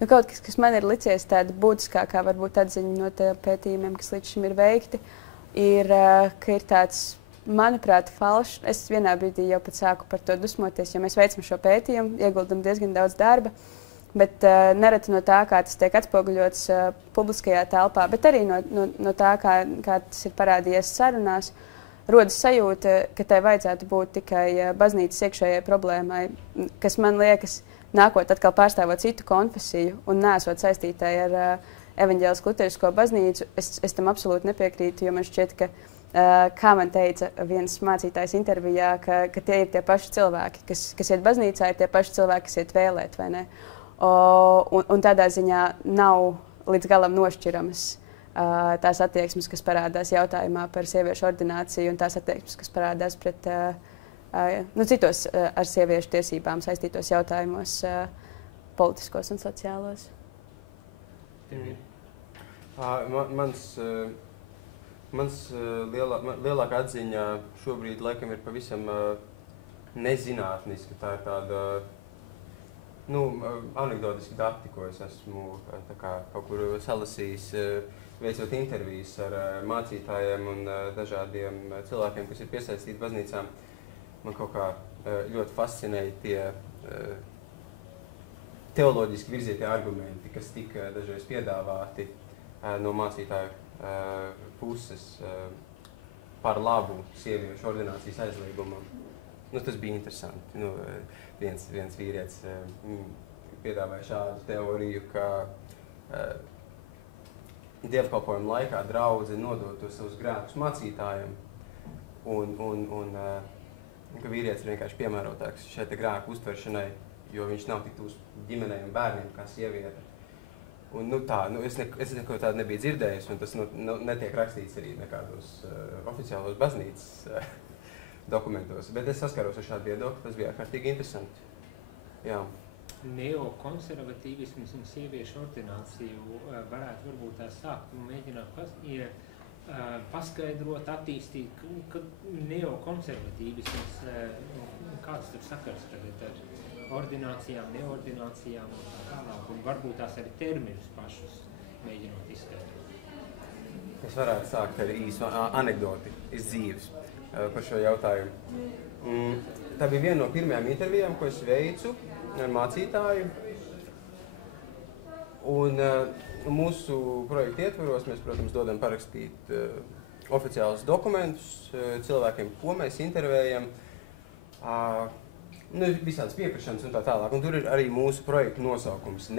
Nu, kaut kas man ir licies tāda būtiskākā, varbūt atziņa no pētījumiem, kas līdz šim ir veikti, ir, ka ir tāds, manuprāt, falšs. Es vienā brīdī jau pat sāku par to dusmoties, jo mēs veicam šo pētījumu, ieguldam diezgan daudz darba, bet nereti no tā, kā tas tiek atspoguļots publiskajā telpā, bet arī no tā, kā tas ir parādījies sarunās, rodas sajūta, ka tai vajadzētu būt tikai baznīcas iekšējai problēmai, kas man liekas, nākot atkal pārstāvot citu konfesiju un neesot saistītai ar evaņģēlisku luterisko baznīcu, es tam absolūti nepiekrītu, jo man šķiet, ka, kā man teica viens mācītājs intervijā, ka tie ir tie paši cilvēki, kas iet baznīcā, ir tie paši cilvēki, kas iet vēlēt, vai ne? Un tādā ziņā nav līdz galam nošķiramas tās attieksmes, kas parādās jautājumā par sieviešu ordināciju un tās attieksmes, kas parādās pret citos ar sieviešu tiesībām saistītos jautājumos, politiskos un sociālos. Mans lielākā atziņa šobrīd laikam ir pavisam nezinātniska. Tā ir tāda anekdotiski dati, ko es esmu kaut kur salasījis, veicot intervijas ar mācītājiem un dažādiem cilvēkiem, kas ir piesaistīti baznīcām. Man kaut kā ļoti fascinēja tie teoloģiski virzītie argumenti, kas tika dažreiz piedāvāti no mācītāju puses par labu sieviešu ordinācijas aizliegumam. Tas bija interesanti. Viens vīrietis piedāvāja šādu teoriju, ka dievkalpojuma laikā draudze nodod tos savus grēkus mācītājiem un ka vīrietis ir vienkārši piemērotāks šai grēku uztveršanai, jo viņš nav tik tūs ģimenei un bērniem kā sieviete. Es neko tādu nebiju dzirdējis, un tas netiek rakstīts arī nekādos oficiālos baznīcas dokumentos, bet es saskaros ar šādu viedokli, tas bija ārkārtīgi interesanti. Jā. Neokonservatīvisms un sieviešu ordināciju varētu varbūt tā sākt un mēģināt paskaidrot, attīstīt, ka neokonservatīvisms, kāds tur sakars tagad ar ordinācijām, neordinācijām un tā tālāk, un varbūt tās arī terminus pašus mēģinot izskaidrot. Es varētu sākt ar īsu anekdoti iz dzīves par šo jautājumu. Tā bija viena no pirmajām intervijām, ko es veicu ar mācītāju. Un mūsu projekta ietvaros mēs, protams, dodam parakstīt oficiālus dokumentus cilvēkiem, ko mēs intervējam, visādas piekrišanas un tā tālāk. Un tur ir arī mūsu projekta nosaukums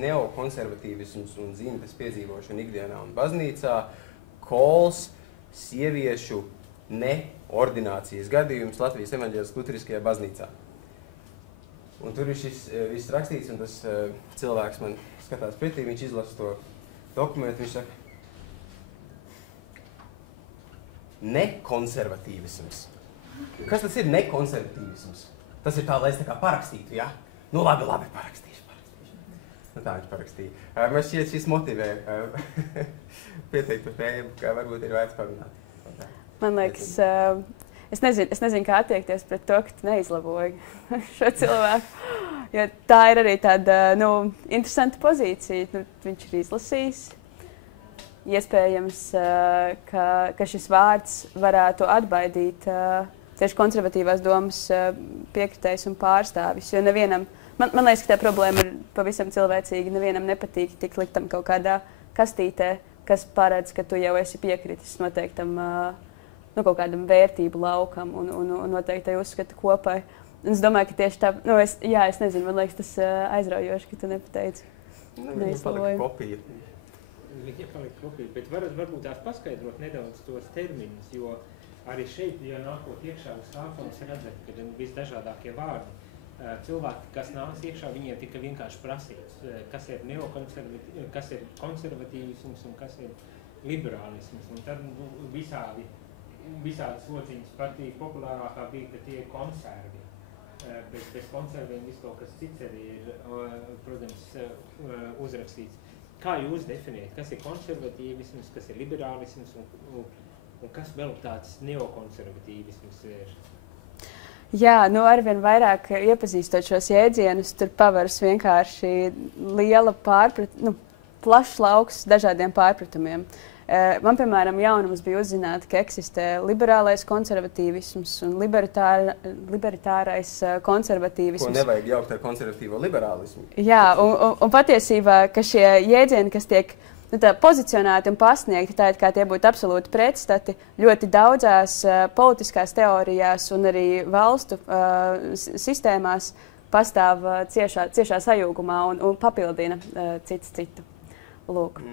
neokonservatīvisms un dzimtes piedzīvošana ikdienā un baznīcā, kols sieviešu neordinācijas gadījums Latvijas evaņģēliskajā luteriskajā baznīcā. Un tur ir šis viss rakstīts, un tas cilvēks man skatās pretī, viņš izlasa to dokumentu, viņš saka, nekonservatīvisms. Kas tas ir nekonservatīvisms? Tas ir tā, lai es tā kā parakstītu, ja? Labi, parakstīšu. Tā viņš parakstīja. Man šķiet, šis motivē pieteiktu tēmu, kā varbūt ir vērts pavināt. Man liekas, es nezinu, kā attiekties pret to, ka tu neizlaboji šo cilvēku. Jo tā ir arī tāda interesanta pozīcija. Viņš ir izlasījis. Iespējams, ka šis vārds varētu atbaidīt tieši konservatīvās domas piekritējs un pārstāvis. Jo nevienam, man liekas, ka tā problēma ir pavisam cilvēcīga. Nevienam nepatīk tik liktam kaut kādā kastītē, kas paredz, ka tu jau esi piekritis noteiktam kaut kādam vērtību laukam un noteiktai uzskata kopai. Un es domāju, ka tieši tā, es nezinu, man liekas tas aizraujoši, ka tu nepateici. Palika kopija. Ja palika kopija, bet varbūt tās paskaidrot nedaudz tos terminus, jo arī šeit, ja nākot iekšā uz sākums, redzat, ka ir visdažādākie vārdi. Cilvēki, kas nāks iekšā, viņiem tika vienkārši prasīts, kas ir kas ir konservatīvisms un kas ir liberālisms. Un tad visādas lociņas partija populārākā bija, ka tie ir konservi. Bet bez konserviem viss kaut kas cits arī ir, protams, uzrakstīts. Kā jūs definējat, kas ir konservatīvisms, kas ir liberālisms un kas vēl tāds neokonservatīvisms ir? Jā, nu arvien vairāk iepazīstot šos jēdzienus, tur paveras vienkārši liela plašs lauks dažādiem pārpratumiem. Man, piemēram, jaunums bija uzzināt, ka eksistē liberālais konservatīvisms un libertārais konservatīvisms. Ko nevajag jaukt ar konservatīvo liberālismu. Jā, un patiesībā, ka šie jēdzieni, kas tiek pozicionēti un pasniegti, tā kā tie būtu absolūti pretstati, ļoti daudzās politiskās teorijās un arī valstu sistēmās pastāv ciešā sajūgumā un papildina cits citu. Lūk.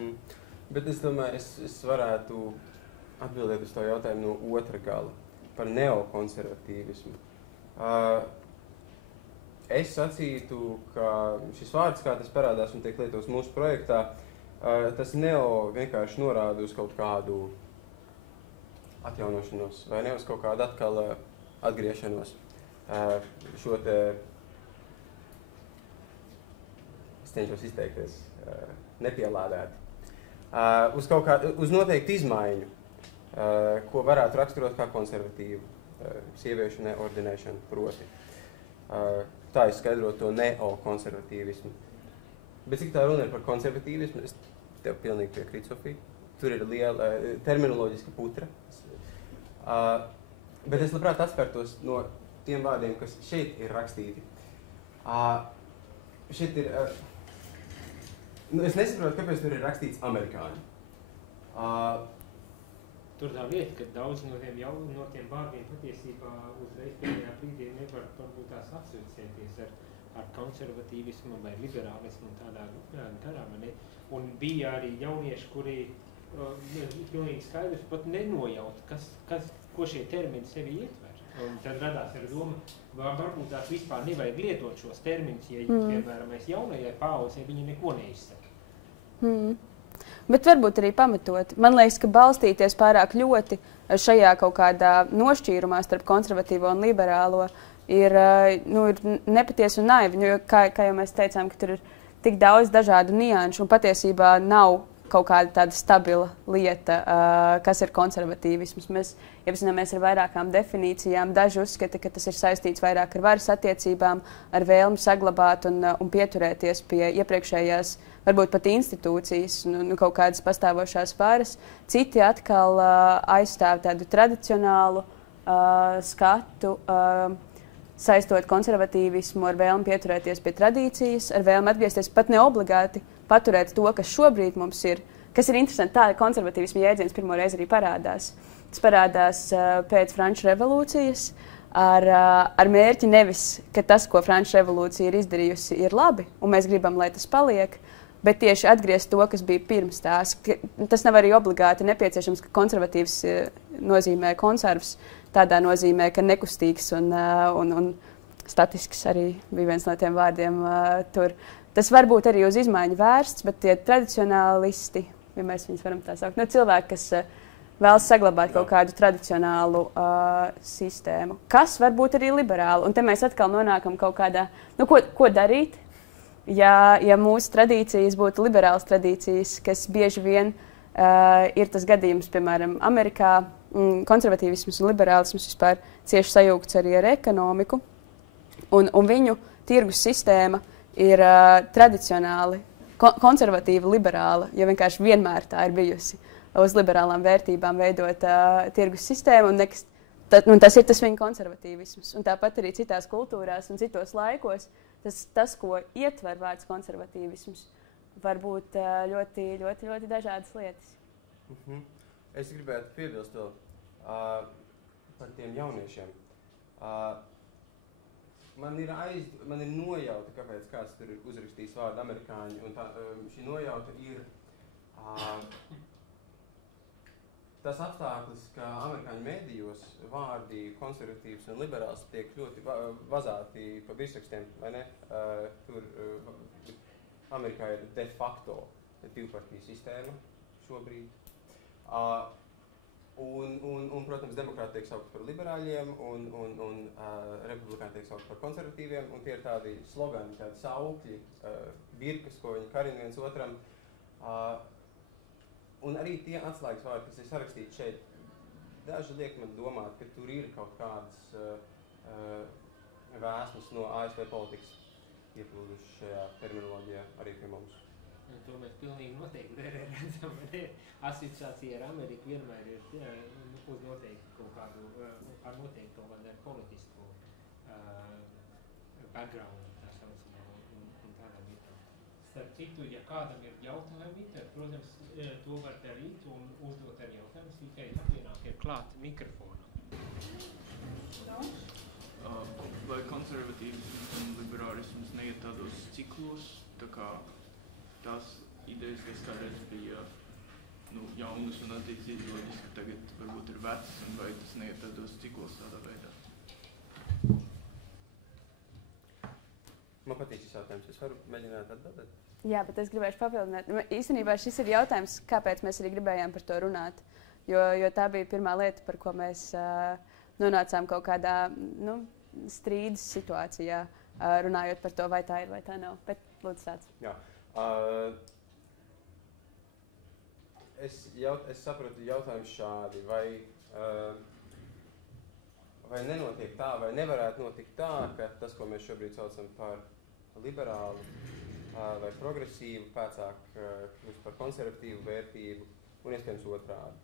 Bet es domāju, es varētu atbildēt uz to jautājumu no otra gala par neokonservatīvismu. Es sacītu, ka šis vārds, kā tas parādās un tiek lietots mūsu projektā, tas neo vienkārši norāda uz kaut kādu atjaunošanos vai ne uz kaut kādu atkal atgriešanos. Šo te, es cenšos izteikties, nepielādēti. Uz noteiktu izmaiņu, ko varētu raksturot kā konservatīvu sieviešu neordinēšanu proti. Tā es skaidrotu to neokonservatīvismu. Bet cik tā runa ir par konservatīvismu, es tev pilnīgi piekrītu, Sofija. Tur ir liela terminoloģiska putra. Bet es labprāt atspērtos no tiem vārdiem, kas šeit ir rakstīti. Šeit ir... es nesaprotu, kāpēc tur ir rakstīts amerikāņi. Tur tā lieta, ka daudz no tiem vārdiem patiesībā uzreiz pirmajā brīdī nevar varbūt tās asociēties ar konservatīvismu vai liberālismu un tādā garā. Un bija arī jaunieši, kuri pilnīgi skaidrs pat nenojaut, ko šie termini sevi ietver. Un tad radās ar domu, varbūt tās vispār nevajag lietot šos terminus, ja, piemēram, jaunajai paaudzei viņi neko neizsaka. Bet varbūt arī pamatot. Man liekas, ka balstīties pārāk ļoti šajā kaut kādā nošķīrumā starp konservatīvo un liberālo ir nepatiesi un naivi. Jo, kā jau mēs teicām, ka tur ir tik daudz dažādu nianšu un patiesībā nav kaut kāda tāda stabila lieta, kas ir konservatīvisms. Mēs iepazināmies ar vairākām definīcijām. Daži uzskata, ka tas ir saistīts vairāk ar varas attiecībām, ar vēlmi saglabāt un pieturēties pie iepriekšējās, varbūt pat institūcijas, kaut kādas pastāvošās varas. Citi atkal aizstāv tādu tradicionālu skatu, saistot konservatīvismu ar vēlmi pieturēties pie tradīcijas, ar vēlmi atgriezties pat ne obligāti paturēt to, kas šobrīd mums ir, kas ir interesanti. Tāda konservatīvisma jēdziens pirmo reizi arī parādās. Tas parādās pēc Franču revolūcijas ar mērķi nevis, ka tas, ko Franču revolūcija ir izdarījusi, ir labi, un mēs gribam, lai tas paliek, bet tieši atgriezt to, kas bija pirms tās. Tas nav arī obligāti nepieciešams, ka konservatīvs nozīmē konservs, tādā nozīmē, ka nekustīgs un statisks arī bija viens no tiem vārdiem tur. Tas var būt arī uz izmaiņu vērsts, bet tie tradicionālisti, ja mēs viņus varam tā saukt, cilvēki, kas vēlas saglabāt kaut kādu tradicionālu sistēmu, kas var būt arī liberāli. Un te mēs atkal nonākam kaut kādā, ko darīt, ja mūsu tradīcijas būtu liberālas tradīcijas, kas bieži vien ir tas gadījums, piemēram, Amerikā, konservatīvisms un liberālisms vispār cieši sajūgts arī ar ekonomiku, un viņu tirgus sistēma ir tradicionāli konservatīva, liberāla, jo vienkārši vienmēr tā ir bijusi uz liberālām vērtībām veidot tirgus sistēmu, un tas ir tas viņa konservatīvisms. Un tāpat arī citās kultūrās un citos laikos tas, ko ietver vārds konservatīvisms, var būt ļoti, ļoti, ļoti dažādas lietas. Es gribētu piebilst vēl par tiem jauniešiem. Man ir nojauta, kāpēc kāds tur ir uzrakstījis vārdu amerikāņi, un šī nojauta ir tas apstākļus, ka amerikāņu medijos vārdi konservatīvs un liberāls tiek ļoti vazāti pa virsrakstiem, vai ne? Tur Amerikā ir de facto divpartiju sistēma šobrīd. Un, protams, demokrāti tiek saukt par liberāļiem, un republikāni tiek saukt par konservatīviem, un tie ir tādi slogani, tādi saukļi, virkas, ko viņi karina viens otram. Un arī tie atslēgas vārdi, kas ir sarakstīti šeit, daži liek man domāt, ka tur ir kaut kādas vēsmas no ASV politikas ieplūduši šajā terminoloģijā arī pie mums. Un to mēs pilnīgi noteikti redzam. Asociācija ar Ameriku vienmēr ir uz noteikti kaut kādu, ar noteikti kaut kādu politisku background, tā saucamā, un tādām lietām. Starp citu, ja kādam ir jautājumi, tad, protams, to var darīt un uzdot arī jautājumus, tikai jāpienāk ir klāt mikrofonu. Vai konservatīvisms un liberālisms neiet tādos ciklos, tā kā tās idejas, kas kādreiz bija jaunas un attīstītas loģiski, tagad varbūt ir vecas, un vai tas neiet tādos ciklos tādā veidā? Man patīk šis jautājums. Es varu mēģināt atbildēt? Jā, bet es gribēšu papildināt. Īstenībā šis ir jautājums, kāpēc mēs arī gribējām par to runāt. Jo tā bija pirmā lieta, par ko mēs nonācām kaut kādā strīdas situācijā, runājot par to, vai tā ir vai tā nav. Bet lūdzu sāc. Jā. Es sapratu jautājumu šādi, vai nenotiek tā, vai nevarētu notikt tā, ka tas, ko mēs šobrīd saucam par liberālu vai progresīvu, pēcāk kļūst par konservatīvu vērtību un iespējams otrādi.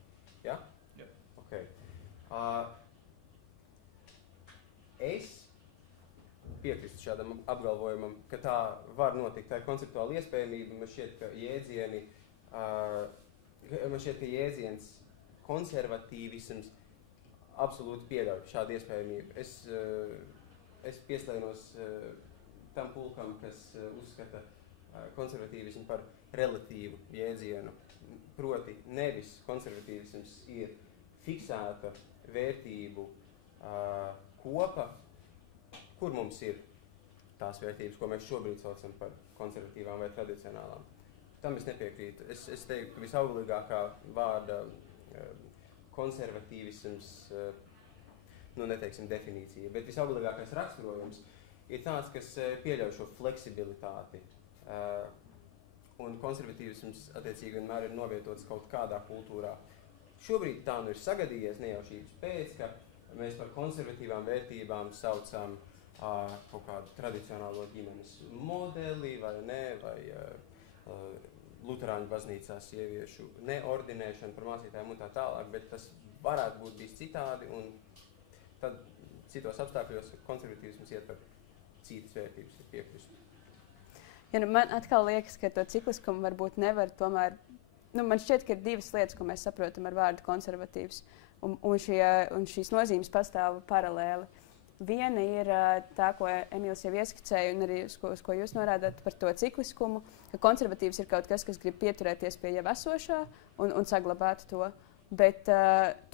Ja? Jā. Okay. Es piekrist šādam apgalvojumam, ka tā var notikt. Tā ir konceptuāla iespējamība. Man šķiet, ka jēdziens konservatīvisms absolūti pieļauj šādu iespējamību. Es pieslēnos tam pulkam, kas uzskata konservatīvismu par relatīvu jēdzienu. Proti, nevis konservatīvisms ir fiksēta vērtību kopa, kur mums ir tās vērtības, ko mēs šobrīd saucam par konservatīvām vai tradicionālām. Tam es nepiekrītu. Es teiktu, ka visauglīgākā vārda konservatīvisms, neteiksim definīcija, bet visauglīgākais raksturojums ir tāds, kas pieļauj šo fleksibilitāti. Un konservatīvisms attiecīgi vienmēr ir novietots kaut kādā kultūrā. Šobrīd tā ir sagadījies nejaušības pēc, ka mēs par konservatīvām vērtībām saucam kaut kādu tradicionālo ģimenes modeli, vai ne, vai luterāņu baznīcā sieviešu neordinēšanu par mācītājiem un tā tālāk, bet tas varētu būt bijis citādi, un tad citos apstākļos konservatīvisms ietver citas vērtības, ir piekrist. Ja, man atkal liekas, ka to cikliskumu varbūt nevar tomēr, man šķiet, ka ir divas lietas, ko mēs saprotam ar vārdu konservatīvs, un šīs nozīmes pastāv paralēli. Viena ir tā, ko Emīls jau ieskicēja, un arī uz ko jūs norādāt par to cikliskumu, ka konservatīvs ir kaut kas, kas grib pieturēties pie jau esošā un saglabāt to. Bet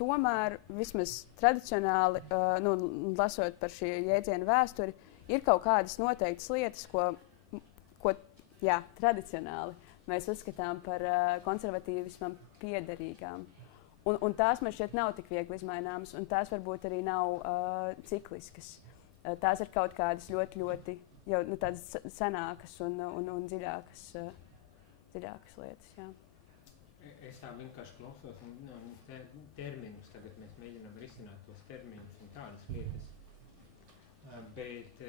tomēr vismaz tradicionāli, lasot par šī jēdziena vēsturi, ir kaut kādas noteiktas lietas, ko tradicionāli mēs uzskatām par konservatīvismam piederīgām. Un tās man šķiet nav tik viegli izmaināmas, un tās varbūt arī nav cikliskas. Tās ir kaut kādas ļoti, ļoti jau tādas senākas un dziļākas lietas. Jā. Es tā vienkārši klausos un terminus, tagad mēs mēģinām risināt tos terminus un tādas lietas. Bet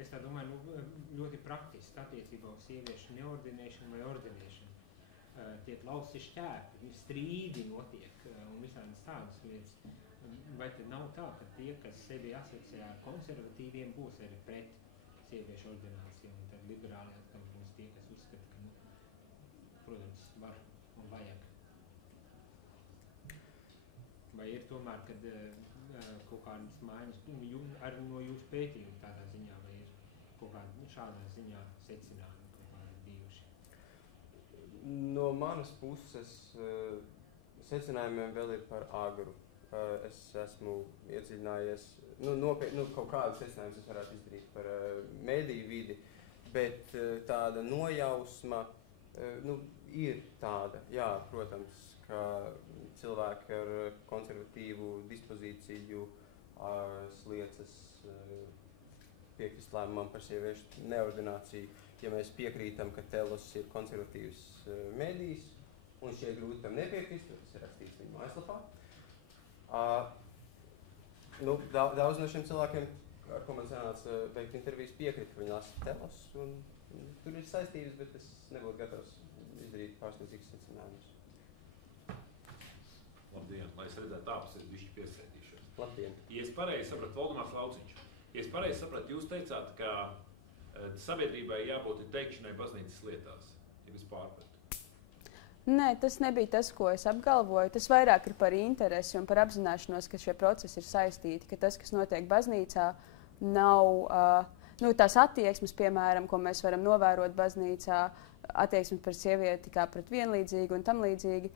es tā domāju, ļoti praktiski attiecībā uz sieviešu neordinēšanu vai ordinēšanu. Tiek lausti šķēpi, strīdi notiek un visādas tādas lietas. Vai tad nav tā, ka tie, kas sevi asociē ar konservatīviem, būs arī pret sieviešu ordināciju, un tad liberāli atkal būs tie, kas uzskata, ka, protams, var un vajag. Vai ir tomēr, kad kaut kādas maiņas, arī no jūsu pētījuma tādā ziņā, vai ir kaut kāda šādā ziņā secinājumi kaut kādi bijuši? No manas puses secinājumiem vēl ir par agru. Es esmu iedziļinājies, kaut kādas secinājumus es varētu izdarīt par mediju vidi, bet tāda nojausma ir tāda, jā, protams, ka cilvēki ar konservatīvu dispozīciju sliecas piekrist lēmumam par sieviešu neordināciju. Ja mēs piekrītam, ka Telos ir konservatīvs medijs, un šie grūti tam nepiekrist, tas ir rakstīts viņa mājaslapā. Nu, daudz no šiem cilvēkiem, ar ko man sanāca veikt intervijas, piekrita, ka viņi lasa telos, un tur ir saistības, bet es nebūtu gatavs izdarīt pārsteidzīgus secinājumus. Labdien, lai es redzētu tāpēc, es bišķi piesēdīšos. Labdien. Ja es pareizi sapratu, Valdemārs Lauciņš, ja es pareizi sapratu, jūs teicāt, ka sabiedrībai jābūt teikšanai baznīcas lietās, ja es pārpratu. Nē, tas nebija tas, ko es apgalvoju. Tas vairāk ir par interesi un par apzināšanos, ka šie procesi ir saistīti, ka tas, kas notiek baznīcā, nav tās attieksmes, piemēram, ko mēs varam novērot baznīcā, attieksmes par sievieti kā pret vienlīdzīgu un tam līdzīgi,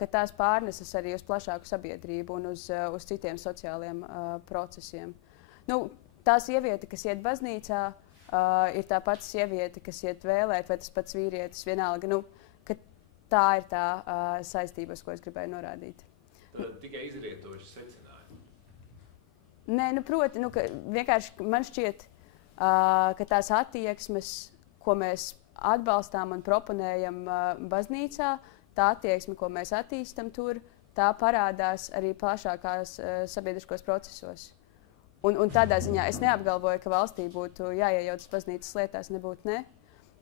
ka tās pārnesas arī uz plašāku sabiedrību un uz citiem sociāliem procesiem. Tā sieviete, kas iet baznīcā, ir tā pati sieviete, kas iet vēlēt, vai tas pats vīrietis, vienalga. Tā ir tā saistība, ko es gribēju norādīt. Tad tikai izrietoši secinājumi. Nē, proti, vienkārši man šķiet, ka tās attieksmes, ko mēs atbalstām un proponējam baznīcā, tā attieksme, ko mēs attīstam tur, tā parādās arī plašākās sabiedriskos procesos. Un tādā ziņā es neapgalvoju, ka valstī būtu jāiejaucas baznīcas lietās, nebūtu ne.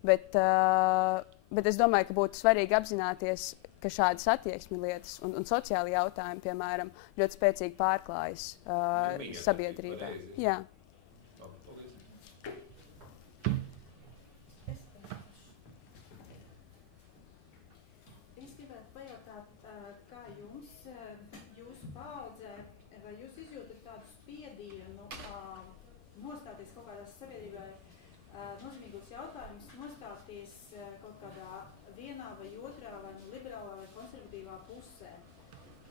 Bet es domāju, ka būtu svarīgi apzināties, ka šādas attieksmi lietas un sociāli jautājumi, piemēram, ļoti spēcīgi pārklājas sabiedrībā. Jā. Es gribētu pajautāt, kā jums, jūsu paaudzē, vai jūs izjūtat tādu spiedienu nostāties kaut kādās sabiedrībai nozīmīgos jautājumus, nostāties kaut kādā vienā vai otrā, vai liberālā vai konservatīvā pusē.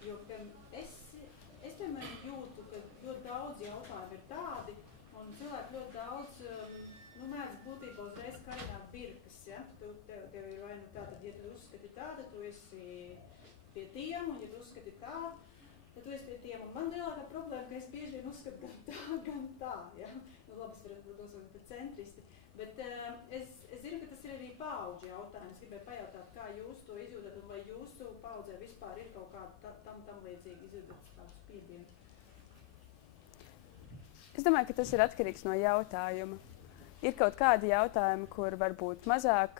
Jo es piemēram, jūtu, ka ļoti daudz jautājumu ir tādi, un cilvēki ļoti daudz mēdz būtībā uzreiz karināt birkas. Ja? Tev ir vai nu tā, tad, ja tu uzskati tā, tad tu esi pie tiem, un ja tu uzskati tā, tad tu esi pie tiem. Un man lielākā problēma, ka es bieži vien uzskatu gan tā. Ja? Labi, es varu nosaukt par centristi. Bet es zinu, ka tas ir arī paudžu jautājums. Gribēju pajautāt, kā jūs to izjūtat, un vai jūsu paudzē vispār ir kaut kāda tam līdzīgi izjūtat tādu spiedienu? Es domāju, ka tas ir atkarīgs no jautājuma. Ir kaut kādi jautājumi, kur varbūt mazāk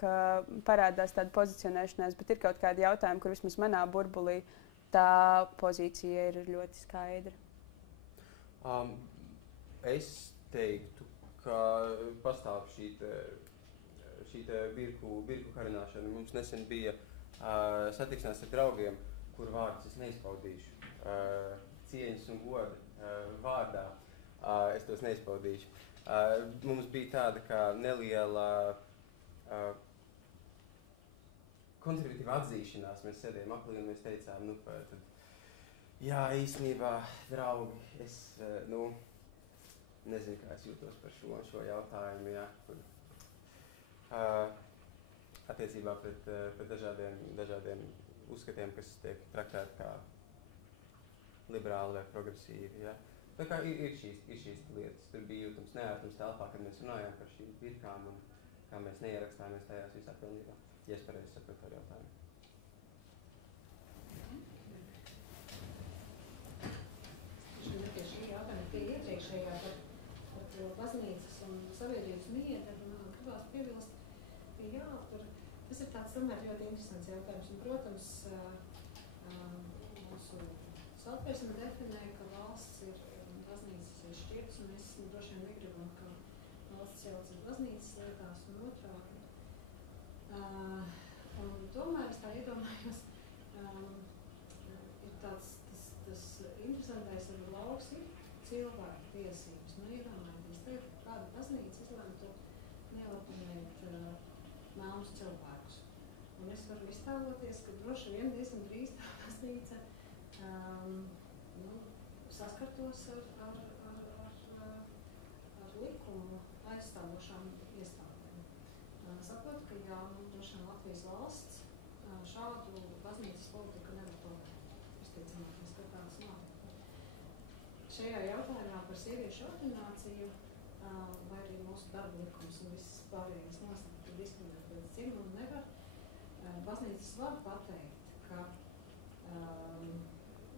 parādās tāda pozicionēšanās, bet ir kaut kādi jautājumi, kur vismaz manā burbulī tā pozīcija ir ļoti skaidra. Es teiktu, ka pastāv šī birku karināšana. Mums nesen bija satiksmēs ar draugiem, kur vārdus es neizpaudīšu. Cieņas un goda vārdā es tos neizpaudīšu. Mums bija tāda kā neliela konservatīva atzīšanās. Mēs sēdējām aplī un mēs teicām, jā, īstenībā, draugi, es, nezinu, kā es jūtos par šo jautājumu, jā, attiecībā pret dažādiem uzskatiem, kas tiek traktēti kā liberāli vai progresīvi. Jā. Tā kā ir šīs lietas. Tur bija jūtams neērtums telpā, kad mēs runājām par šīm virkām un kā mēs neierakstājāmies tajās visā pilnībā. Ja es pareizi sapratu ar jautājumu. Šī jautājuma pie iepriekšējā par baznīcas un sabiedrības mieru, man gribās piebilst pie jāautora. Tas ir tāds tomēr ļoti interesants jautājums. Un, protams, mūsu satversme definē, ka valsts ir baznīcas ir šķirts, un mēs droši vien negribam, ka valsts jauc ir baznīcas lietās un otrādi. Un tomēr es tā iedomājos, ir tāds tas interesantais ar lauks ir cilvēku tiesības. Iedomājieties, tagad kāda baznīca izlemtu neoponēt melnus cilvēkus. Un es varu iztēloties, ka droši vien diezgan drīz tā baznīca saskartos ar likumu aizstāvošām iestādēm. Saprotu, ka jā, droši vien Latvijas valsts šādu baznīcas politiku nevar tolerēt. Visticamāk, mēs skatās nav. Šajā jautājumā par sieviešu ordināciju, vai arī mūsu darba likums un viss pārējais nosaka diskriminēt pēc dzimuma nevar, baznīcas var pateikt, ka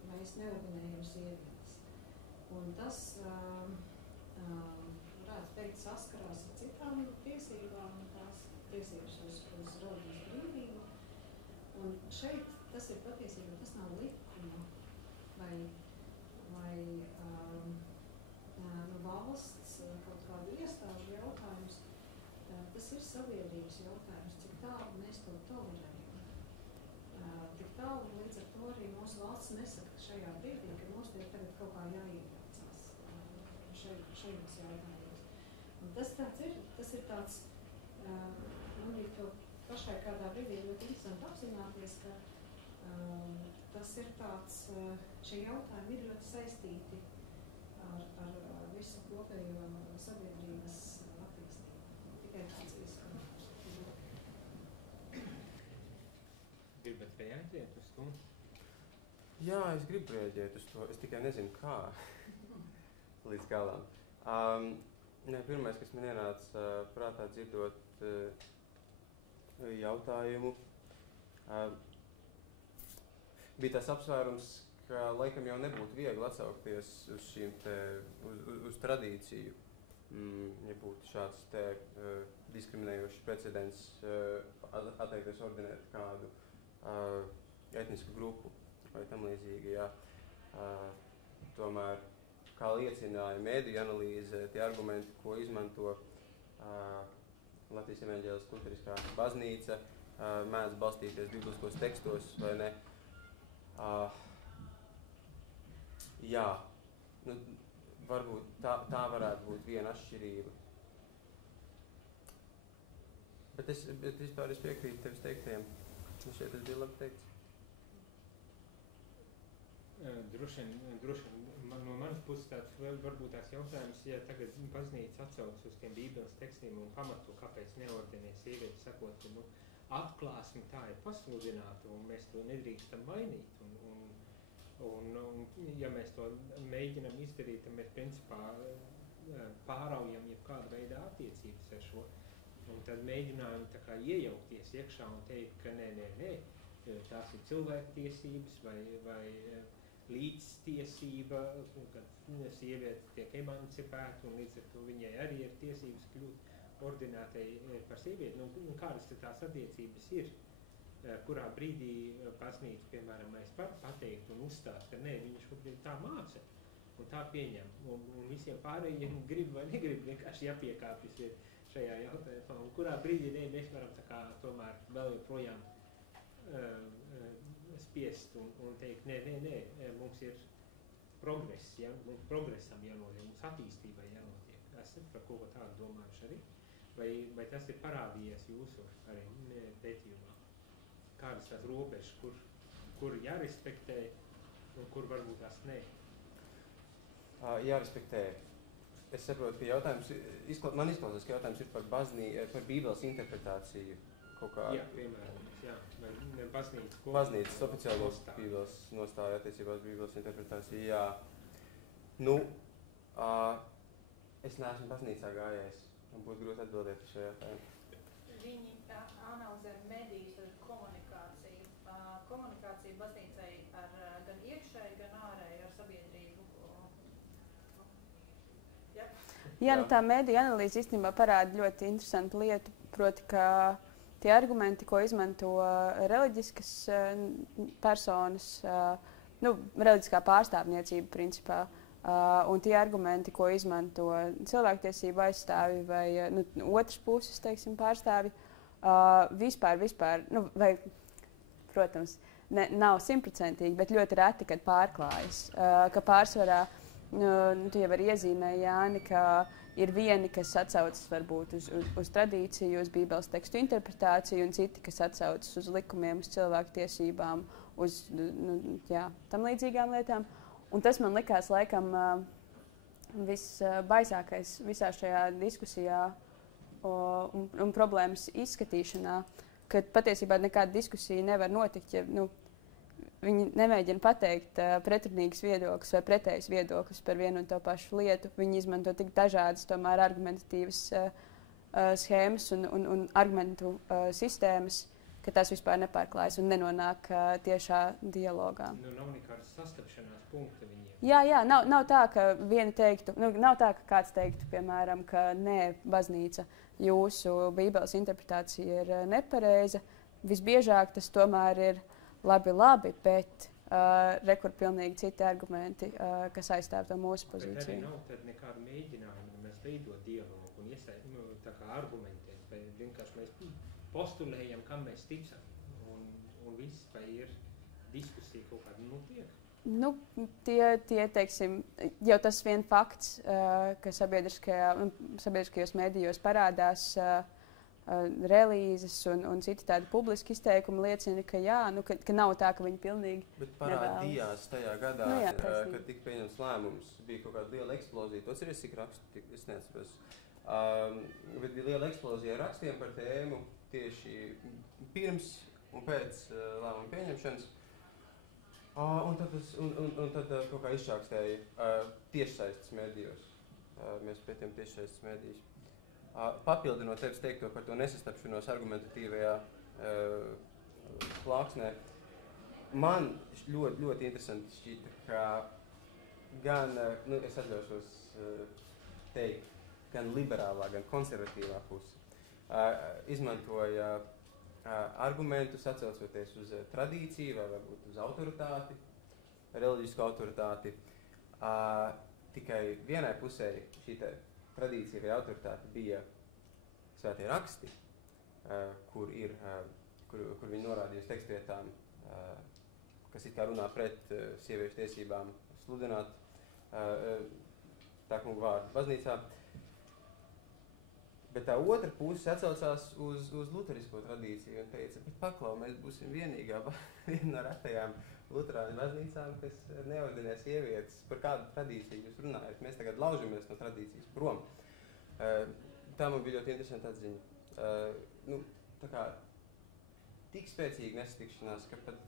mēs neordinējam sievietes. Un tas, varētu teikt, saskarās ar citām tiesībām, tās tiesības uz reliģijas brīvību. Un šeit tas ir patiesībā, tas nav likuma vai valsts kaut kādu iestāžu jautājums. Tas ir sabiedrības jautājums, cik tālu mēs to tolerējam. Tik tālu līdz ar to arī mūsu valsts nesaka šajā brīdī, ka mums ir tagad kaut kā jāiejaucās šajos jautājumos. Un tas ir tāds, man bija to pašai kādā brīdī ļoti interesanti apzināties, ka tas ir tāds, šie jautājumi ir ļoti saistīti ar visu kopējo sabiedrības attīstību. Tikai tāds izskatās. Gribat reaģēt uz to? Jā, es gribu reaģēt uz to. Es tikai nezinu, kā līdz galam. Pirmais, kas man ienāca prātā dzirdot jautājumu, bija tas apsvērums, ka laikam jau nebūtu viegli atsaukties uz šīm uz tradīciju, ja būtu šāds diskriminējošs precedents atteikties ordinēt kādu etnisku grupu vai tam līdzīgi, jā. Tomēr, kā liecināja mēdīju analīze, tie argumenti, ko izmanto Latvijas evaņģēliskā luteriskā baznīca, mēdz balstīties bibliskos tekstos, vai ne? Jā, varbūt tā varētu būt viena atšķirība. Bet vispār es piekrītu tevis teiktajiem. Šeit tas bija labi teikts. Droši vien no manas puses tāds varbūt tās jautājums, ja tagad baznīca atsaucas uz tiem bībeles tekstiem un pamato, kāpēc neordinē sievietes, sakot, ka atklāsme tā ir pasludināta un mēs to nedrīkstam mainīt. Un ja mēs to mēģinam izdarīt, tad mēs principā pāraujam jebkādu veidu attiecības ar šo. Un tad mēģinājam tā kā iejaukties iekšā un teikt, ka nē, tās ir cilvēktiesības vai līdztiesība, kad sieviete tiek emancipēta un līdz ar to viņai arī ir tiesības kļūt ordinētai par sievieti. Kādas tās attiecības ir, kurā brīdī baznīca, piemēram, mēs pateikt un uzstāt, ka nē, viņš šobrīd tā māca un tā pieņem. Un visiem pārējiem grib vai negrib vienkārši jāpiekāpjas šajā jautājumā. Un kurā brīdī mēs varam tā kā tomēr vēl joprojām spiest un teikt, nē, mums ir progress, ja? Mums progresam jānotiek, mums attīstībai jānotiek. Esat par ko tādu domājuši arī? Vai tas ir parādījies jūsu arī pētījumā? Kādas tās robežas, kur jārespektē un kur varbūt tās nē? Jārespektē. Es saprotu, ka jautājums, man izklausās, ka jautājums ir par bībeles interpretāciju. Kaut kā... Jā, piemēram, jā. Vai baznīcas baznīcas oficiālo bībeles nostāja attiecībā uz bībeles interpretāciju, jā. Es neesmu baznīcā gājējis. Man būtu grūti atbildēt uz šo jautājumu. Viņi analizē medijas ar komunikāciju. Komunikācija baznīcai ar gan iekšēji, gan ārēji ar sabiedrību. Jā, tā mediju analīze īstenībā parāda ļoti interesantu lietu, proti, ka tie argumenti, ko izmanto reliģiskas personas, reliģiskā pārstāvniecība principā, un tie argumenti, ko izmanto cilvēktiesību aizstāvi vai otras puses, teiksim, pārstāvi, vispār, vai, protams, nav 100%, bet ļoti reti, kad pārklājas, ka pārsvarā, tu jau arī iezīmēji, Jāni, ka ir vieni, kas atsaucas varbūt uz tradīciju, uz bībeles tekstu interpretāciju, un citi, kas atsaucas uz likumiem, uz cilvēktiesībām, uz tam līdzīgām lietām. Un tas man likās laikam visbaisākais visā šajā diskusijā un problēmas izskatīšanā, kad patiesībā nekāda diskusija nevar notikt, ja viņi nemēģina pateikt pretrunīgas viedokļus vai pretējas viedokļus par vienu un to pašu lietu. Viņi izmanto tik dažādas tomēr argumentatīvas schēmas un argumentu sistēmas, ka tas vispār nepārklājas un nenonāk tiešā dialogā. Nu, nav nekādas sastapšanās punkta viņiem. Jā, nav tā, ka vieni teiktu, nav tā, ka kāds teiktu, piemēram, ka nē, baznīca, jūsu Bībeles interpretācija ir nepareiza. Visbiežāk tas tomēr ir labi, bet rekur pilnīgi citi argumenti, kas aizstāv to mūsu pozīciju. Bet arī nav tad nekādu mēģinājumu, mēs veidot dialogu un tā kā argumentēt, vai vienkārši mēs postulējam, kam mēs ticam, un viss, vai ir diskusija kaut kāda notiek. Tie teiksim, jau tas vien fakts, ka sabiedriskajos mēdījos parādās relīzes un citi tādi publiski izteikumi liecina, ka jā, ka nav tā, ka viņi pilnīgi bet parādījās tajā gadā, kad tika pieņemts lēmums, bija kaut kāda liela eksplozija. To atceries, cik rakstu, es neatceros. Bet bija liela eksplozija ar rakstiem par tēmu tieši pirms un pēc lēmuma pieņemšanas. Un tad kaut kā izčākstēja tiešsaistes mēdījos. Mēs pētījām tiešsaistes mēdījus. Papildinot tevis teikto par to nesastapšanos argumentatīvajā plāksnē, man ļoti interesanti šķita, ka gan, es atļaušos teikt, gan liberālā, gan konservatīvā puse izmantoja argumentus atsaucoties uz tradīciju vai varbūt uz autoritāti, reliģisku autoritāti. Tikai vienai pusē šī tradīcija vai autoritāte bija svētie raksti, kur viņi norādīja uz tekstvietām, kas it kā runā pret sieviešu tiesībām sludināt tā kunga vārdu baznīcā. Bet tā otra puse atsaucās uz luterisko tradīciju un teica, bet paklau, mēs būsim viena no retajām luterāņu baznīcām, kas neordinē sievietes. Par kādu tradīciju jūs runājat? Mēs tagad laužamies no tradīcijas prom. Tā man bija ļoti interesanta atziņa. Tā kā tik spēcīga nesatikšanās, ka pat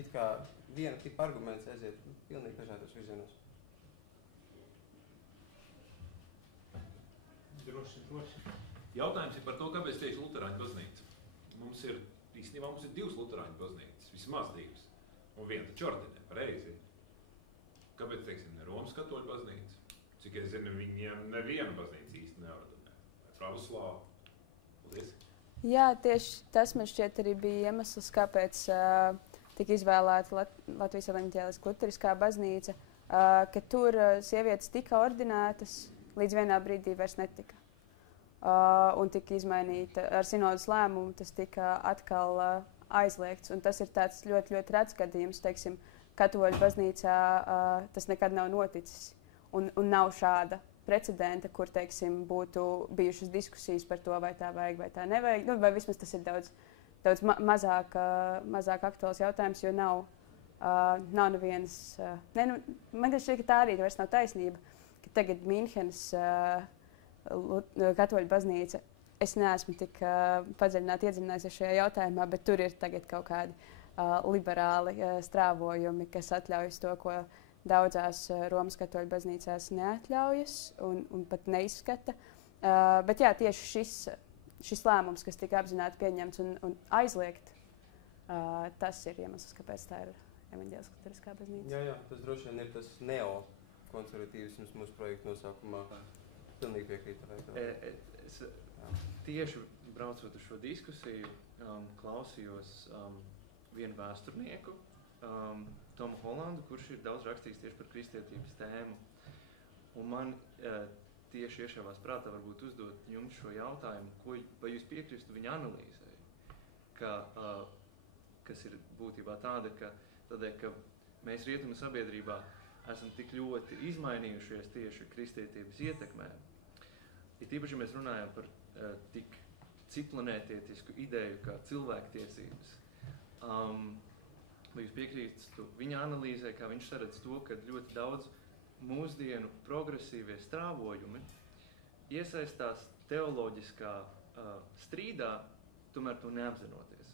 it kā viena tipa arguments aiziet pilnīgi dažādos virzienos. Droši. Jautājums ir par to, kāpēc tieši luterāņu baznīca. Īstenībā mums ir divas luterāņu baznīcas, vismaz divas. Un viena taču ordinē, pareizi. Kāpēc, teiksim, ne Romas katoļu baznīca? Cik es zinu, viņiem neviena baznīca īsti neordinē. Vai pravoslāva? Paldies. Jā, tieši tas man šķiet arī bija iemesls, kāpēc tika izvēlēta Latvijas evaņģēliskā luteriskā baznīca, ka tur sievietes tika ordinētas, līdz vienā brīdī vairs netika. Un tika izmainīta ar sinodas lēmumu, tas tika atkal aizliegts. Un tas ir tāds ļoti, ļoti rets gadījums, teiksim, katoļu baznīcā tas nekad nav noticis. Un nav šāda precedenta, kur, teiksim, būtu bijušas diskusijas par to, vai tā vajag, vai tā nevajag. Vai vismaz tas ir daudz mazāk aktuāls jautājums, jo nav nevienas... Man šķiet, ka tā arī vairs nav taisnība, ka tagad Mīnhenes katoļu baznīca, es neesmu tik padziļināti iedzinājusies šajā jautājumā, bet tur ir tagad kaut kādi liberāli strāvojumi, kas atļaujas to, ko daudzās Romas katoļu baznīcās neatļaujas un pat neizskata. Bet jā, tieši šis lēmums, kas tika apzināti pieņemts un aizliegt, tas ir iemesls, kāpēc tā ir evaņģēliskā luteriskā baznīca. Jā, tas droši vien ir tas neokonservatīvisms mūsu projekta nosaukumā. Pilnīgi piekrītu. Es tieši braucot uz šo diskusiju, klausījos vienu vēsturnieku, Tomu Holandu, kurš ir daudz rakstījis tieši par kristietības tēmu. Un man tieši iešāvās prātā varbūt uzdot jums šo jautājumu, vai jūs piekristu viņa analīzei, kas ir būtībā tāda, ka mēs rietumu sabiedrībā esam tik ļoti izmainījušies tieši kristietības ietekmē. Ir tīpaši, mēs runājam par tik citplanētietisku ideju kā cilvēktiesības. Vai jūs piekrīstu viņa analīzē, kā viņš saredz to, ka ļoti daudz mūsdienu progresīvie strāvojumi iesaistās teoloģiskā strīdā, tomēr to neapzinoties.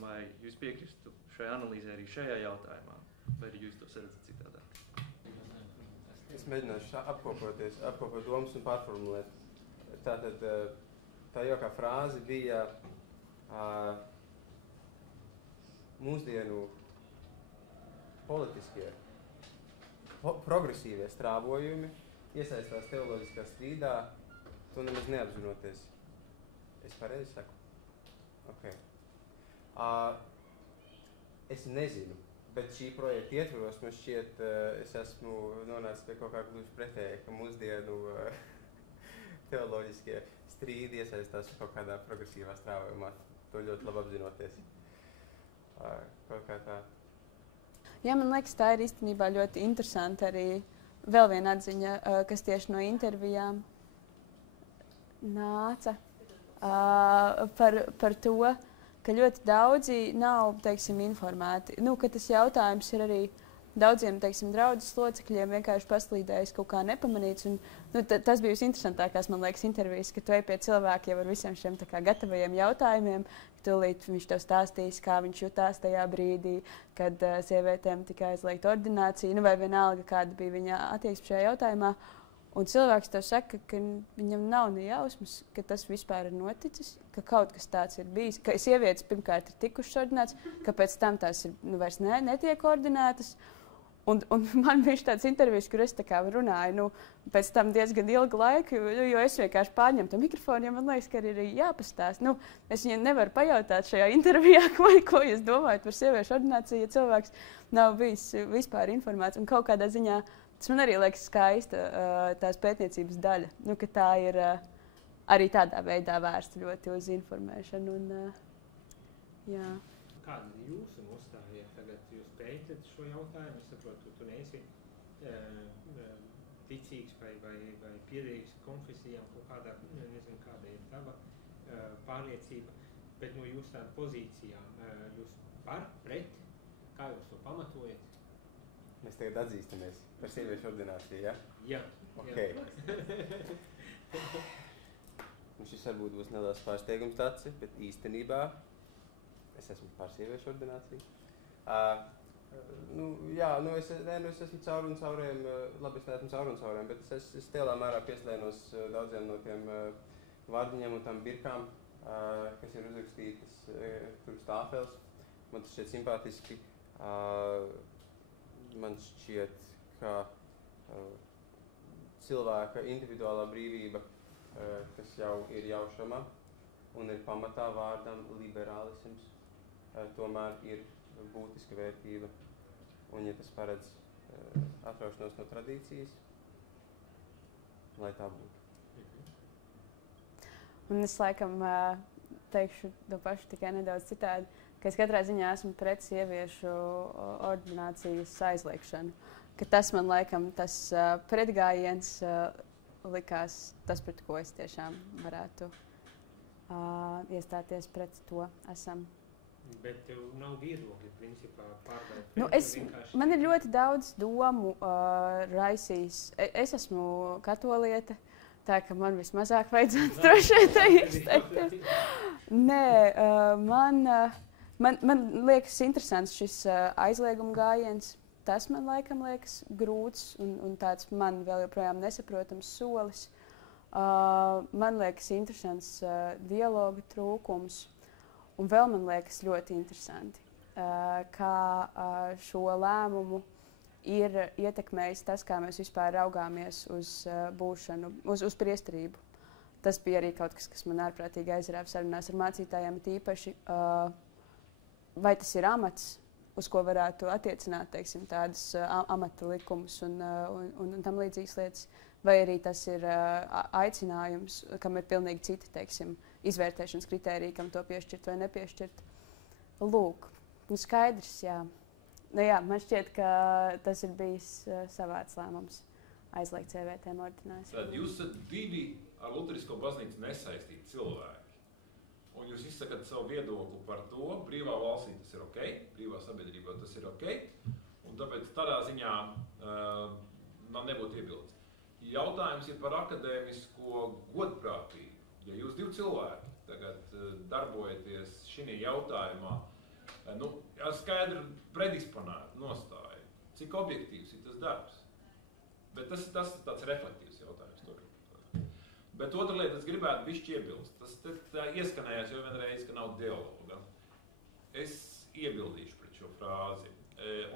Vai jūs piekristu šai analīzē arī šajā jautājumā? Vai arī jūs to saredzat citādāk? Es mēģināšu apkopot domas un pārformulēt. Tātad tā jaukā frāze bija mūsdienu politiskie, progresīvie strāvojumi iesaistās teoloģiskā strīdā, to nemaz neapzinoties. Es pareizi saku? Okay. Es nezinu, bet šī projekta ietvaros man šķiet, es esmu nonācis pie kaut kā gluži pretēji, ka mūsdienu teoloģiskie strīdi iesaistās kaut kādā progresīvā strāvojumā. To ļoti labi apzinoties. Kaut kā tā. Jā, man liekas, tā ir īstenībā ļoti interesanti arī vēl viena atziņa, kas tieši no intervijām nāca par to, ka ļoti daudzi nav, teiksim, informēti. Nu, ka tas jautājums ir arī daudziem, teiksim, draudzes locekļiem vienkārši paslīdējis kaut kā nepamanīts. Un, nu, tas bija visinteresantākās, man liekas, intervijas, ka tu ej pie cilvēkiem jau ar visiem šiem tā kā gatavajiem jautājumiem, ka tūlīt viņš tev stāstīs, kā viņš jutās tajā brīdī, kad sievietēm tika aizliegta ordinācija, nu, vai vienalga, kāda bija viņa attieksme šajā jautājumā. Un cilvēks tev saka, ka viņam nav ne jausmas, ka tas vispār ir noticis, ka kaut kas tāds ir bijis, ka sievietes pirmkārt ir tikušas ordinētas, ka pēc tam tās ir, nu, vairs netiek ordinētas. Un man bija tāds intervijas, kur es tā kā runāju, nu, pēc tam diezgan ilgu laiku, jo es vienkārši pārņemu to mikrofonu, jo man liekas, ka arī jāpastāst. Nu, es viņiem nevaru pajautāt šajā intervijā, ko jūs domājat par sieviešu ordināciju, ja cilvēks nav bijis vispār informēts. Un kaut kādā ziņā tas man arī liekas skaista tās pētniecības daļa, nu, ka tā ir arī tādā veidā vērsta ļoti uz informēšanu. Un, jā. Kāda ir jūsu nostāja? Tagad jūs pētat šo jautājumu, es saprotu, tu neesi ticīgs vai piederīgs konfesijām, kaut kādā, nezinu, kāda ir tava pārliecība, bet no jūsu tāda pozīcijām, jūs par, pret, kā jūs to pamatojat? Mēs tagad atzīstamies par sieviešu ordināciju, ja? Jā. Okay. Šis varbūt būs neliels pārsteigums tāds, bet īstenībā es esmu par sieviešu ordināciju. Es esmu cauri un cauriem, labi, es neesmu cauri un cauriem, bet es lielā mērā pieslēnos daudziem no tiem vārdiņiem un tām birkām, kas ir uzrakstītas tur uz tāfeles. Man tas šķiet simpātiski. Man šķiet, ka cilvēka individuālā brīvība, kas jau ir jaušama un ir pamatā vārdam liberālisms, tomēr ir būtiska vērtība. Un, ja tas paredz atraušanos no tradīcijas, lai tā būtu. Un es laikam teikšu to pašu tikai nedaudz citādi, ka es katrā ziņā esmu pret sieviešu ordinācijas aizliekšanu. Ka tas man laikam tas pretgājiens likās tas, pret ko es tiešām varētu iestāties pret to esam. Bet tev nav viedokļi, principā, pārvērt. Nu, man ir ļoti daudz domu raisījis. Es esmu katoliete, tā ka man vismazāk vajadzētu droši vien te izteikties. Nē, man liekas interesants šis aizlieguma gājiens. Tas man laikam liekas grūts un tāds man vēl joprojām nesaprotams solis. Man liekas interesants dialoga trūkums. Un vēl man liekas ļoti interesanti, kā šo lēmumu ir ietekmējis tas, kā mēs vispār raugāmies uz būšanu, uz priesterību. Tas bija arī kaut kas man ārprātīgi aizrāva sarunās ar mācītājiem, tīpaši, vai tas ir amats, uz ko varētu attiecināt, teiksim, tādas amata likumus un tam līdzīgas lietas, vai arī tas ir aicinājums, kam ir pilnīgi citi, teiksim, izvērtēšanas kritēriji, kam to piešķirt vai nepiešķirt. Lūk, nu skaidrs, jā. Nu jā, man šķiet, ka tas ir bijis savāds lēmums aizliegt sievietēm ordināciju. Tad jūs esat divi ar Luterisko baznīcu nesaistīti cilvēki. Un jūs izsakat savu viedokli par to, brīvā valstī tas ir ok, brīvā sabiedrībā tas ir ok, un tāpēc tādā ziņā man nebūtu iebildes. Jautājums ir par akadēmisko godprātību. Ja jūs divi cilvēki tagad darbojaties šī jautājumā, skaidri predisponēta nostāja, cik objektīvs ir tas darbs. Bet tas ir tāds reflektīvs jautājums. Bet otra lieta, es gribētu bišķi iebilst. Tas tā ieskanējās jau vienreiz, ka nav dialoga. Es iebildīšu pret šo frāzi.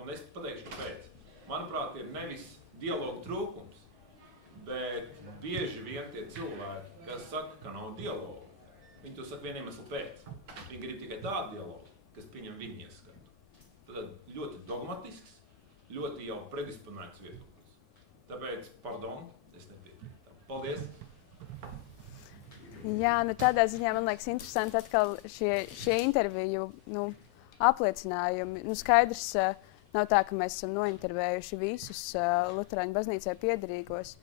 Un es pateikšu, kāpēc. Manuprāt, ir nevis dialogu trūkums, bet bieži vien tie cilvēki, kas saka, ka nav dialogu, viņi to saka vienu iemeslu pēc. Viņi grib tikai tādu dialogu, kas pieņem viņu ieskatu. Tad ļoti dogmatisks, ļoti jau predisponēts viedoklis. Tāpēc, pardon, es nepiekrītu. Paldies! Jā, nu tādā ziņā man liekas interesanti atkal šie interviju apliecinājumi. Nu, skaidrs, nav tā, ka mēs esam nointervējuši visus Luterāņu baznīcai piederīgos,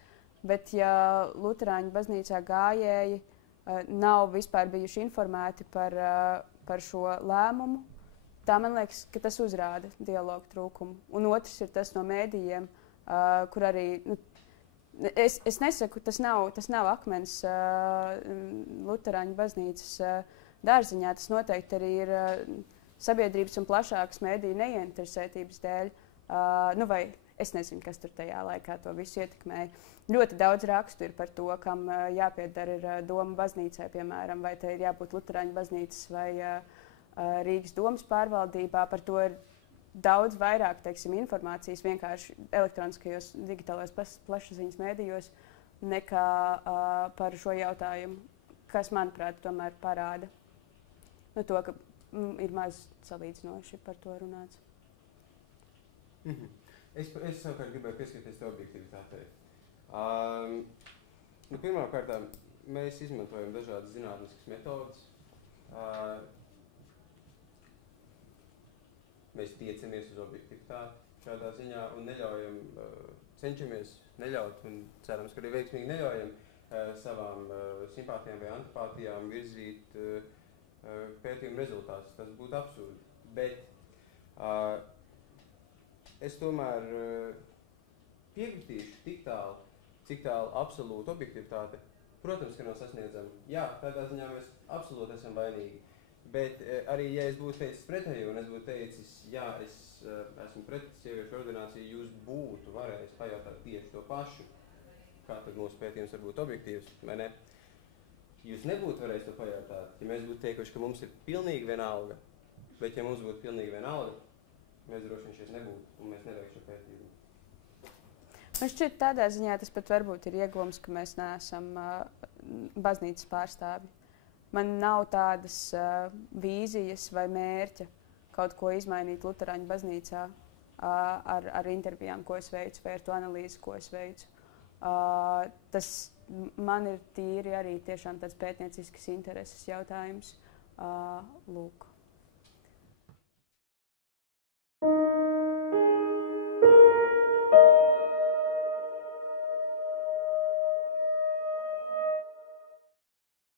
bet ja Luterāņu baznīcā gājēji nav vispār bijuši informēti par šo lēmumu, tā man liekas, ka tas uzrāda dialogu trūkumu. Un otrs ir tas no mēdījiem, kur arī... Es nesaku, tas nav akmens Luterāņu baznīcas dārziņā. Tas noteikti arī ir sabiedrības un plašākas mēdīju neinteresētības dēļ. Vai es nezinu, kas tur tajā laikā to visu ietekmēja. Ļoti daudz rakstu ir par to, kam jāpiedara ir doma baznīcai, piemēram, vai te ir jābūt Luterāņu baznīcas vai Rīgas domas pārvaldībā. Par to ir daudz vairāk, teiksim, informācijas vienkārši elektroniskajos digitālajos plašsaziņas mēdījos nekā par šo jautājumu, kas, manuprāt, tomēr parāda to, ka ir maz salīdzinoši par to runāts. Es savukārt gribēju pieskarties te objektivitātei. Pirmkārt, mēs izmantojam dažādas zinātniskas metodas. Mēs tiecamies uz objektivitāti šādā ziņā un neļaujam, cenšamies neļaut un cerams, ka arī veiksmīgi neļaujam savām simpātijām vai antipātijām virzīt pētījumu rezultātus. Tas būtu absurdi. Bet es tomēr piekritīšu tik tālu, cik tālu absolūta objektivitāte, protams, ka nav sasniedzama. Jā, tādā ziņā mēs absolūti esam vainīgi. Bet arī, ja es būtu teicis pretējo, un es būtu teicis, jā, es esmu pret sieviešu ordināciju, jūs būtu varējis pajautāt tieši to pašu, kā tad mūsu pētījums var būt objektīvs, vai ne? Jūs nebūtu varējis to pajautāt, ja mēs būtu teikuši, ka mums ir pilnīgi vienalga, bet ja mums būtu pilnīgi vienalga, mēs droši vien šeit nebūtu, un mēs neveiktu šo pētījumu. Man šķiet, tādā ziņā tas pat varbūt ir ieguvums, ka mēs neesam baznīcas pārstāvji. Man nav tādas vīzijas vai mērķa kaut ko izmainīt Luterāņu baznīcā ar intervijām, ko es veicu, vai ar to analīzi, ko es veicu. Tas man ir tīri arī tiešām tāds pētniecisks intereses jautājums. Lūk.